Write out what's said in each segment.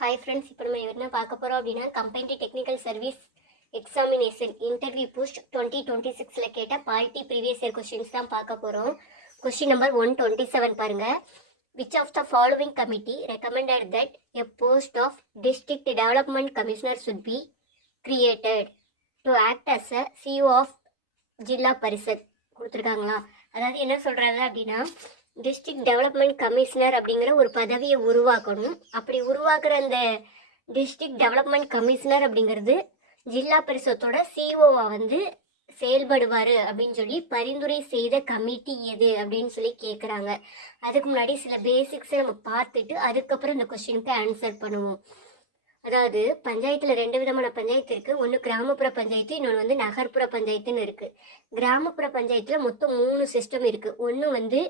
Hi friends, இப்போ நம்ம என்ன பார்க்க போகிறோம் அப்படின்னா combined technical service examination interview post 2026 கேட்ட பாலிட்டி ப்ரீவியஸ் இயர் கொஸ்டின்ஸ் தான் பார்க்க போகிறோம். கொஸ்டின் நம்பர் 127 பாருங்க. Which of the following committee recommended that a post of district development commissioner should be created to act as a CEO of Zilla Parishad கொடுத்துருக்காங்களா? அதாவது என்ன சொல்கிறாங்க அப்படின்னா, டிஸ்ட்ரிக்ட் டெவலப்மெண்ட் கமிஷனர் அப்படிங்கிற ஒரு பதவியை உருவாக்கணும். அப்படி உருவாக்குற அந்த டிஸ்ட்ரிக்ட் டெவலப்மெண்ட் கமிஷனர் அப்படிங்கிறது ஜில்லா பரிஷத்தோட சிஓவா செயல்படுவார் அப்படின்னு சொல்லி பரிந்துரை செய்த கமிட்டி எது அப்படின்னு சொல்லி கேட்குறாங்க. அதுக்கு முன்னாடி சில பேசிக்ஸை நம்ம பார்த்துட்டு அதுக்கப்புறம் இந்த கொஸ்டினுக்கு ஆன்சர் பண்ணுவோம். அதாவது பஞ்சாயத்தில் 2 விதமான பஞ்சாயத்து இருக்குது. ஒன்று கிராமப்புற பஞ்சாயத்து, இன்னொன்று நகர்ப்புற பஞ்சாயத்துன்னு இருக்குது. கிராமப்புற பஞ்சாயத்தில் மொத்தம் 3 சிஸ்டம் இருக்குது. ஒன்று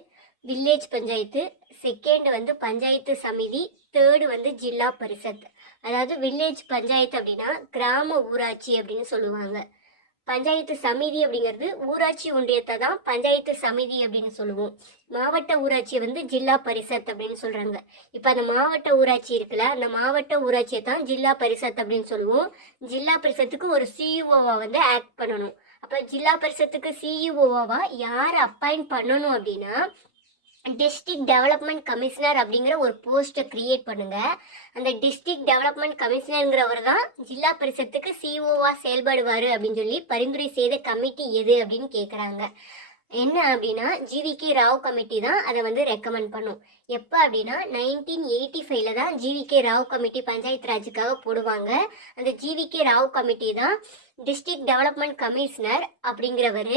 village panchayat, second panchayat samiti, third Zilla Parishad. அதாவது வில்லேஜ் பஞ்சாயத்து அப்படின்னா கிராம ஊராட்சி அப்படின்னு சொல்லுவாங்க. பஞ்சாயத்து சமிதி அப்படிங்கிறது ஊராட்சி ஒன்றியத்தை தான் பஞ்சாயத்து சமிதி அப்படின்னு சொல்லுவோம். மாவட்ட ஊராட்சியை ஜில்லா பரிஷத் அப்படின்னு சொல்றாங்க. இப்போ அந்த மாவட்ட ஊராட்சி இருக்குல்ல, அந்த மாவட்ட ஊராட்சியை தான் ஜில்லா பரிஷத் அப்படின்னு சொல்லுவோம். ஜில்லா பரிஷத்துக்கு ஒரு சிஇஓவா ஆக்ட் பண்ணணும். அப்போ ஜில்லா பரிஷத்துக்கு சிஇஓவா யார் அப்பாயிண்ட் பண்ணணும் அப்படின்னா, டிஸ்ட்ரிக்ட் டெவலப்மெண்ட் கமிஷனர் அப்படிங்கிற ஒரு போஸ்ட்டை கிரியேட் பண்ணுங்க. அந்த டிஸ்ட்ரிக்ட் டெவலப்மெண்ட் கமிஷனருங்கிறவர் தான் ஜில்லா பரிஷத்துக்கு சிஓவா செயல்படுவார் அப்படின்னு சொல்லி பரிந்துரை செய்த கமிட்டி எது அப்படின்னு கேட்குறாங்க. என்ன அப்படின்னா, ஜிவிகே ராவ் கமிட்டி தான் அதை ரெக்கமெண்ட் பண்ணும். எப்போ அப்படின்னா 1985 தான் ஜிவிகே ராவ் கமிட்டி பஞ்சாயத்து ராஜுக்காக போடுவாங்க. அந்த ஜிவிகே ராவ் கமிட்டி தான் டிஸ்ட்ரிக்ட் டெவலப்மெண்ட் கமிஷனர் அப்படிங்கிறவர்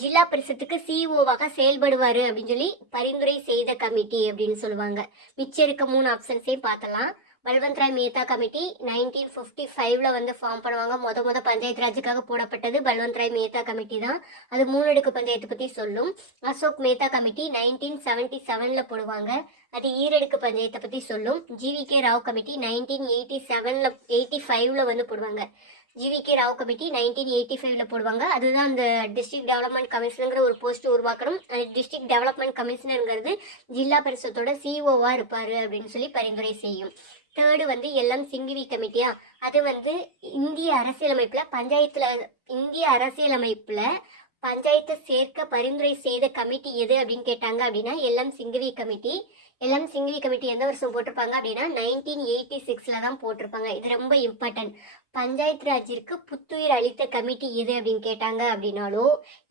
ஜில்லா பரிஷத்துக்கு சிஓவாக செயல்படுவார் அப்படின்னு சொல்லி பரிந்துரை செய்த கமிட்டி அப்படின்னு சொல்லுவாங்க. மிச்சம் இருக்க 3 ஆப்ஷன்ஸையும் பார்த்தலாம். பல்வந்த்ராய் மேத்தா கமிட்டி 1955 ஃபார்ம் பண்ணுவாங்க. மொத பஞ்சாயத்து ராஜுக்காக போடப்பட்டது பல்வந்த்ராய் மேத்தா கமிட்டி தான். அது 3 அடுக்கு பஞ்சாயத்து பற்றி சொல்லும். அசோக் மேத்தா கமிட்டி 1977 போடுவாங்க. அது ஈரடுக்கு பஞ்சாயத்தை பற்றி சொல்லும். ஜிவிகே ராவ் கமிட்டி 1985 போடுவாங்க. ஜிவிகே ராவ் கமிட்டி 1985 போடுவாங்க. அதுதான் அந்த டிஸ்ட்ரிக்ட் டெவலப்மெண்ட் கமிஷனருங்கிற ஒரு போஸ்ட் உருவாக்கணும். அந்த டிஸ்ட்ரிக்ட் டெவலப்மெண்ட் கமிஷனருங்கிறது ஜில்லா பரிஷத்தோட சிஓவா இருப்பார் அப்படின்னு சொல்லி பரிந்துரை செய்யும். தேர்டு எல்எம் சிங்கிவி கமிட்டியா, அது இந்திய அரசியலமைப்பில் பஞ்சாயத்தை சேர்க்க பரிந்துரை செய்த கமிட்டி எது அப்படின்னு கேட்டாங்க அப்படின்னா எல்எம் சிங்கிவி கமிட்டி. எல்எம் சிங்கிவி கமிட்டி எந்த வருஷம் போட்டிருப்பாங்க அப்படின்னா 1986 தான் போட்டிருப்பாங்க. இது ரொம்ப இம்பார்ட்டன்ட். பஞ்சாயத்து ராஜிற்கு புத்துயிர் அளித்த கமிட்டி எது அப்படின்னு கேட்டாங்க அப்படின்னாலோ,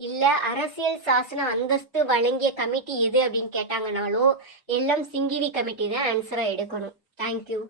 இல்லை அரசியல் சாசன அந்தஸ்து வழங்கிய கமிட்டி எது அப்படின்னு கேட்டாங்கனாலோ எல்எம் சிங்கிவி கமிட்டி தான் ஆன்சராக எடுக்கணும். தேங்க்யூ.